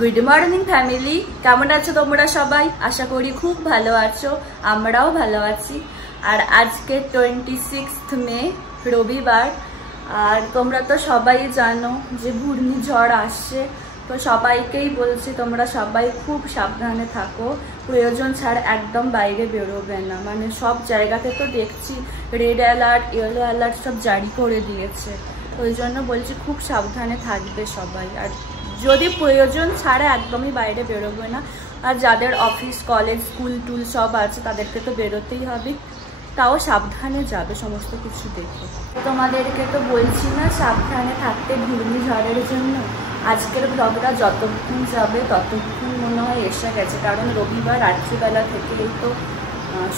Good morning family, কেমন আছো তোমরা সবাই? আশা করি খুব ভালো আছো, আমরাও ভালো আছি। আর আজকে 26 মে রবিবার। আর তোমরা তো সবাই জানো যে ঘূর্ণিঝড় আসছে, তো সবাইকেই বলছি তোমরা সবাই খুব সাবধানে থাকো, প্রয়োজন ছাড়া একদম বাইরে বেরোবে না। মানে সব জায়গাতে তো দেখছি রেড অ্যালার্ট, ইয়েলো অ্যালার্ট সব জারি করে দিয়েছে, ওই জন্য বলছি খুব সাবধানে থাকবে সবাই। আর যদি প্রয়োজন ছাড়া একদমই বাইরে বেরোবে না। আর যাদের অফিস, কলেজ, স্কুল টুল সব আছে তাদেরকে তো বেরোতেই হবে, তাও সাবধানে যাবে সমস্ত কিছু দেখে। তোমাদেরকে তো বলছি না সাবধানে থাকতে ঘূর্ণিঝড়ের জন্য। আজকের ব্লগটা যতক্ষণ যাবে ততক্ষণ মনে হয় এসে গেছে, কারণ রবিবার রাত্রিবেলা থেকেই তো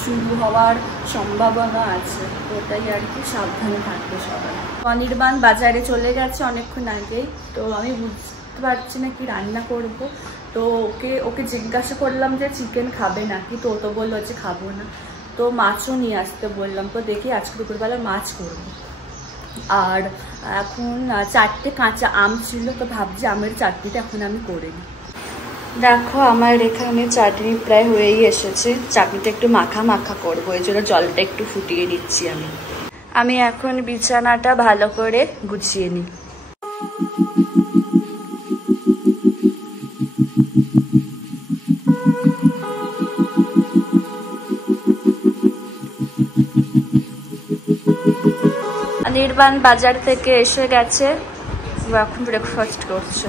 শুরু হওয়ার সম্ভাবনা আছে। ওটাই আর কি, সাবধানে থাকবে সবাই। অনির্বাণ বাজারে চলে গেছে অনেকক্ষণ আগেই, তো আমি বুঝতে পারছি না কি রান্না করব। তো ওকে জিজ্ঞাসা করলাম যে চিকেন খাবে নাকি, তো ও তো বললো যে খাবো না। তো মাছও নিয়ে আসতে বললাম, তো দেখি আজকে দুপুরবেলা মাছ করবো। আর এখন 4টে কাঁচা আম ছিল, তো ভাবছি আমের চাটনিটা এখন আমি করে নিই। দেখো আমার এখানে চাটনি প্রায় হয়েই এসেছে। চাটনিটা একটু মাখা মাখা করবো, এই জন্য জলটা একটু ফুটিয়ে নিচ্ছি আমি এখন বিছানাটা ভালো করে গুছিয়ে নিই। নির্বাণ বাজার থেকে এসে গেছে, এখন ব্রেকফাস্ট করছে,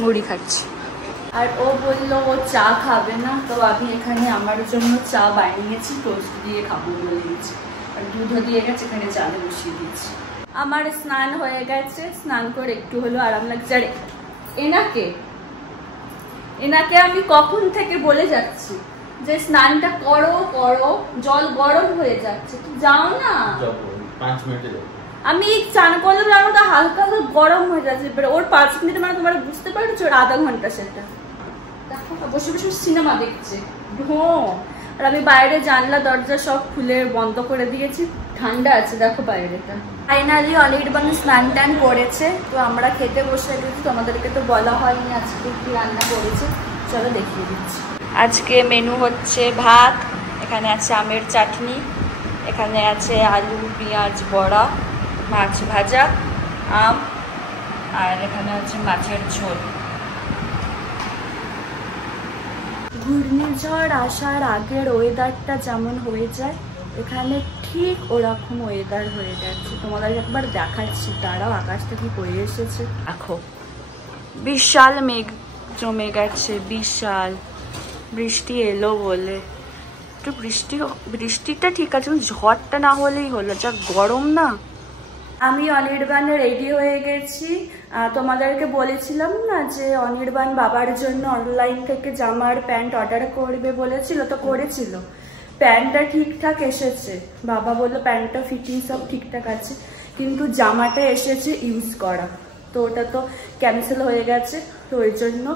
মুড়ি খাচ্ছে। আর ও বললো ও চা খাবে না, তো আমি এখানে আমার জন্য চা বানিয়েছি, টোস্ট দিয়ে খাবো বলে দিয়েছি। আর দুধও দিয়ে গেছে, এখানে চালে বসিয়ে দিয়েছি। আমার স্নান হয়ে গেছে, স্নান করে একটু হলো আরাম লাগছে। আর এনাকে আমি কখন থেকে বলে যাচ্ছি যে স্নানটা করো করো, জল গরম হয়ে যাচ্ছে, তো যাও না। 5 মিনিটে আমি চান করলাম, আর ওটা হালকা হালকা গরম হয়ে যাচ্ছে। ওর 5 মিনিট মানে তোমরা বুঝতে পারছো, ওর আধা ঘন্টা সেটা। দেখো বসে বসে সিনেমা দেখছে। আর আমি বাইরে জানলা দরজা সব খুলে বন্ধ করে দিয়েছি, ঠান্ডা আছে দেখো বাইরেটা। ফাইনালি অনির্বাণ স্নান টান করেছে, তো আমরা খেতে বসে গেছি। তোমাদেরকে তো বলা হয়নি আজকে কি রান্না করেছে, চলো দেখিয়ে দিচ্ছি। আজকে মেনু হচ্ছে ভাত, এখানে আছে আমের চাটনি, এখানে আছে আলু পেঁয়াজ বড়া, মাছ ভাজা, আম, আর এখানে আছে মাছের ঝোল। ঘূর্ণিঝড় আসার আগের ওয়েদারটা যেমন হয়ে যায়, এখানে ঠিক ওরকম ওয়েদার হয়ে যাচ্ছে। তোমাদের একবার দেখাচ্ছি, তারাও আকাশ থেকে হয়ে এসেছে। দেখো বিশাল মেঘ জমে গেছে, বিশাল। বৃষ্টি এলো বলে একটু বৃষ্টিটা ঠিক আছে, ঝড়টা না হলেই হলো, যা গরম না। আমি অনির্বাণে রেডি হয়ে গেছি। তোমাদেরকে বলেছিলাম না যে অনির্বাণ বাবার জন্য অনলাইন থেকে জামার প্যান্ট অর্ডার করবে বলেছিল, তো করেছিল। প্যান্টটা ঠিকঠাক এসেছে, বাবা বললো প্যান্টটা ফিটিং সব ঠিকঠাক আছে, কিন্তু জামাটা এসেছে ইউজ করা, তো ওটা তো ক্যান্সেল হয়ে গেছে। তো ওই জন্য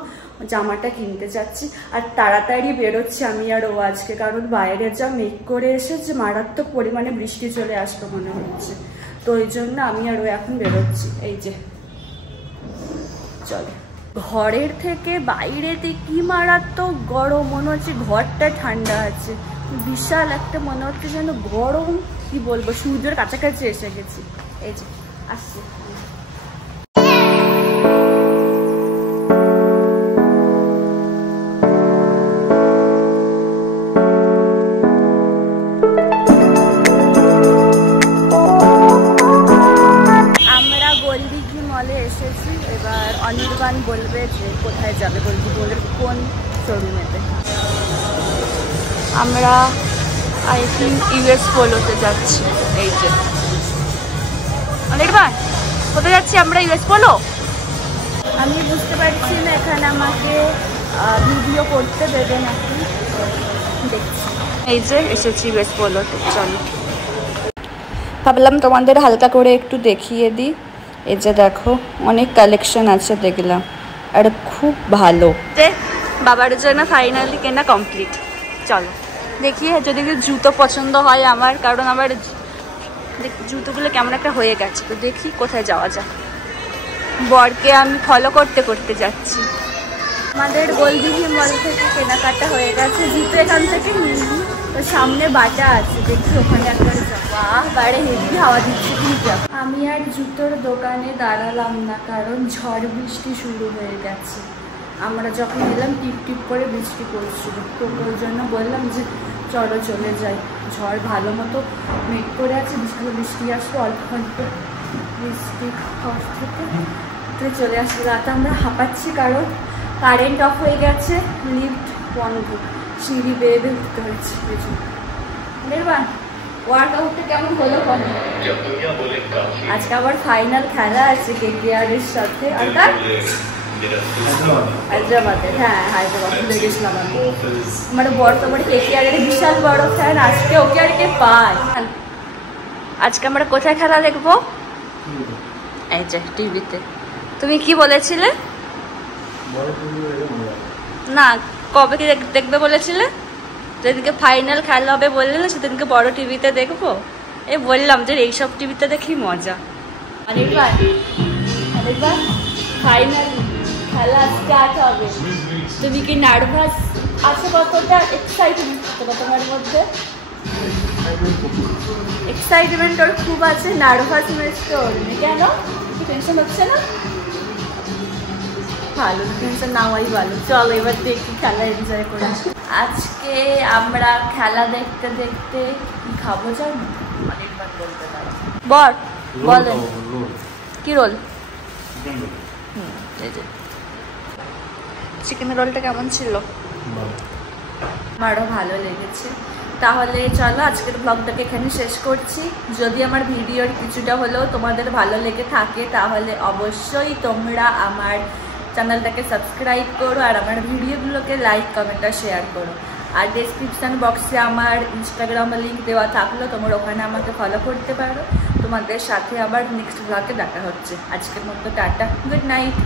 জামাটা কিনতে যাচ্ছি। আর তাড়াতাড়ি বেরোচ্ছি আমি আর ও আজকে, কারণ বাইরে যা মেঘ করে এসেছে, মারাত্মক পরিমাণে বৃষ্টি চলে আসবে মনে হচ্ছে। তো ওই জন্য আমি আর ও এখন বেরোচ্ছি। এই যে চলো। ঘরের থেকে বাইরেতে কি মারাত্মক গরম, মনে হচ্ছে ঘরটা ঠান্ডা আছে, বিশাল একটা মনে হচ্ছে যেন গরম, কি বলবো, সূর্যের কাছাকাছি এসে গেছি। এই যে আসছে। এবার অনির্বাণ বলবে যে কোথায় যাবে, বলবি বলে কোন শোরুমেতে। আমরা আই থিঙ্ক ইউএস পোলোতে যাচ্ছি। এই যে অনির্বাণ, কোথায় যাচ্ছি আমরা? US polo. আমি বুঝতে পারছি না এখানে আমাকে ভিডিও করতে দেবে নাকি, দেখছি। এই যে এসেছি ইউএস পোলোতে, চলো। ভাবলাম তোমাদের হালকা করে একটু দেখিয়ে দিই। এই যে দেখো অনেক কালেকশন আছে দেখলাম, আর খুব ভালো। বাবার জন্য ফাইনালি কেনা কমপ্লিট। চলো দেখি যদি জুতো পছন্দ হয় আমার, কারণ আমার জুতোগুলো কেমন একটা হয়ে গেছে, তো দেখি কোথায় যাওয়া যায়। বরকে আমি ফলো করতে করতে যাচ্ছি। আমাদের গোলদিঘি মল থেকে কেনাকাটা হয়ে গেছে, জুতো এখান থেকে নিইনি, তো সামনে বাটা আছে, দেখছি ওখানে একবার যাওয়া, বাইরে হেভি হাওয়া দিচ্ছে, কি যাবো। আমি আর জুতোর দোকানে দাঁড়ালাম না, কারণ ঝড় বৃষ্টি শুরু হয়ে গেছে। আমরা যখন এলাম টিপ টিপ করে বৃষ্টি পড়ছিল, তো ওই জন্য বললাম যে চলো চলে যাই। ঝড় ভালো মতো মেঘ করে আছে, বৃষ্টি আসবে, অল্প অল্প বৃষ্টি হওয়ার থেকে তো চলে আসবে। রাতে আমরা হাঁপাচ্ছি কারণ কারেন্ট অফ হয়ে গেছে, লিফট বন্ধ, সিঁড়ি বেয়ে বেয়ে উঠতে হচ্ছে পেছনে। দেখবেন ওয়ার্কআউটটা কেমন হলো কম। আজকে আবার ফাইনাল খেলা আছে কেকেআরের সাথে, হায়দ্রাবাদে। হ্যাঁ হায়দ্রাবাদ ভুলে গেছিলাম আমি। আমার বর্তমানে কেকেআরের বিশাল বড় ফ্যান, আজকে ওকে আর কে পায়। আজকে আমরা কোথায় খেলা দেখবো? এই যে টিভিতে। তুমি কি বলেছিলে? না, কবে কি দেখবে বলেছিলে? যেদিনকে ফাইনাল খেলা হবে বললে না, সেদিনকে বড় টিভিতে দেখবো। এই বললাম যে এইসব টিভিতে দেখি মজা। অনেকবার ফাইনাল খেলা স্টার্ট হবে, তুমি কি নার্ভাস আছো? কতটা এক্সাইটমেন্ট কতটা তোমার মধ্যে? এক্সাইটমেন্ট ওর খুব আছে, নার্ভাসনেস তো ওর নেই। কেন, কি টেনশন হচ্ছে না? ভালো, টেনশন নাওয়াই ভালো। চলো এবার দেখি খেলা এনজয় করে। আজকে আমরা খেলা দেখতে দেখতে কি খাবো জানো? অনেকবার বলতে পারো। বল বলেন কি রোল? চিকেন রোলটা কেমন ছিল? আমারও ভালো লেগেছে। তাহলে চলো আজকের ব্লগটাকে এখানে শেষ করছি। যদি আমার ভিডিওর কিছুটা হলেও তোমাদের ভালো লেগে থাকে, তাহলে অবশ্যই তোমরা আমার চ্যানেলটাকে সাবস্ক্রাইব করো আর আমার ভিডিওগুলোকে লাইক কমেন্ট আর শেয়ার করো। আর ডেসক্রিপশান বক্সে আমার ইনস্টাগ্রামে লিঙ্ক দেওয়া থাকলো, তোমরা ওখানে আমাকে ফলো করতে পারো। তোমাদের সাথে আবার নেক্সট ব্লগে দেখা হচ্ছে। আজকের মতো টাটা, গুড নাইট।